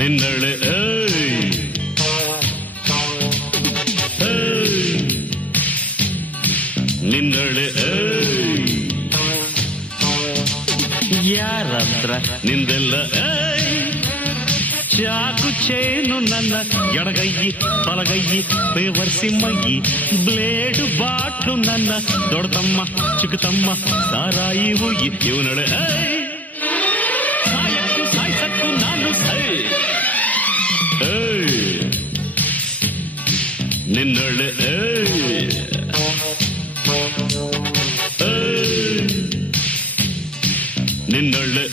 ನಿನ್ನಳೆ ನಿನ್ನಳೆ ಯಾರತ್ರ ನಿಂದೆಲ್ಲ ಚಾಕು ಚೇನು ನನ್ನ ಎಡಗೈಯಿ ಬಲಗೈಯಿ ಬೇವರ್ಸಿ ಮೈಯಿ ಬ್ಲೇಡು ಬಾಟ್ಲು ನನ್ನ ದೊಡ್ಡತಮ್ಮ ಚಿಕ್ಕತಮ್ಮ ಸಾರಾಯಿ ಹುಯ್ಯಿ ಇವನಳೆ ಸಾಯಕ್ಕೂ ಸಾಯ್ಸಕ್ಕೂ ನಾನು ಸೈ ನಿನ್ನಳೆ ನಿನ್ನಳೆ